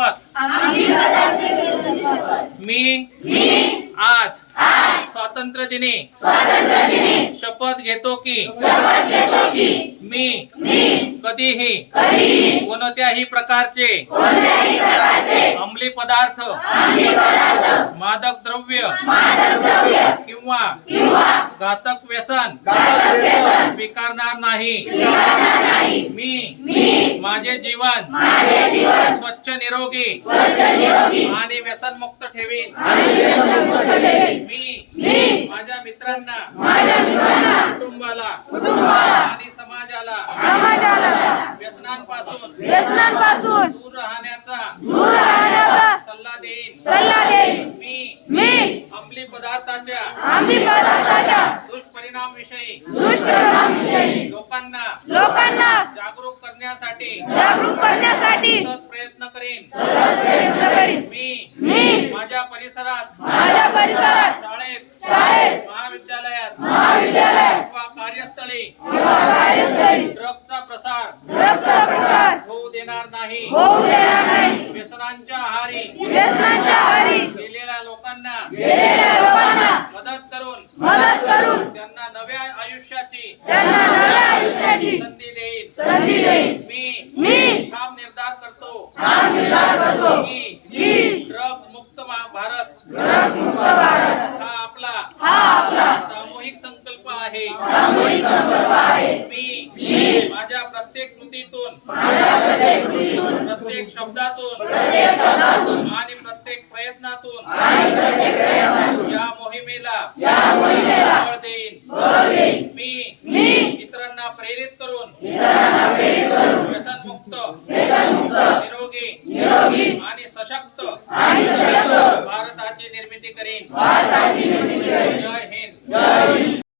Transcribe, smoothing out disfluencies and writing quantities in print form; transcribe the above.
शपथ मी आज स्वातंत्र्य दिनी शपथ घेतो की मी कधीही कोणत्याही प्रकारचे अंमली पदार्थ मादक द्रव्य किंवा घातक व्यसन स्वीकारणार नाही। मी माझे जीवन स्वच्छ निरोगी आणि व्यसनमुक्त ठेवीन। मी माझ्या मित्रांना कुटुंबाला आणि समाजाला व्यसनांपासून दूर राहण्याचा सल्ला देईन। मी अंमली पदार्थाच्या दुष्परिणामांविषयी लोकांना जागरूक करण्यासाठी सतत प्रयत्न करेन। मी माझ्या परिसरात शाळेत महाविद्यालयात किंवा कार्यस्थळी ड्रग्जचा प्रसार होऊ देणार नाही। व्यसनांच्या आहारी गेलेल्या लोकांना मदत करून त्यांना नव्या आयुष्याची संधी देईन। मी ठाम निर्धार करतो की ड्रग्ज मुक्त भारत हा आपला सामूहिक संकल्प आहे। मी माझ्या प्रत्येक कृतीतून प्रत्येक शब्दातून आणि प्रत्येक प्रयत्नातून या मोहिमेला बळ देईन। मी इतरांना प्रेरित करून व्यसनमुक्त निरोगी आणि सशक्त भारताची निर्मिती करेन।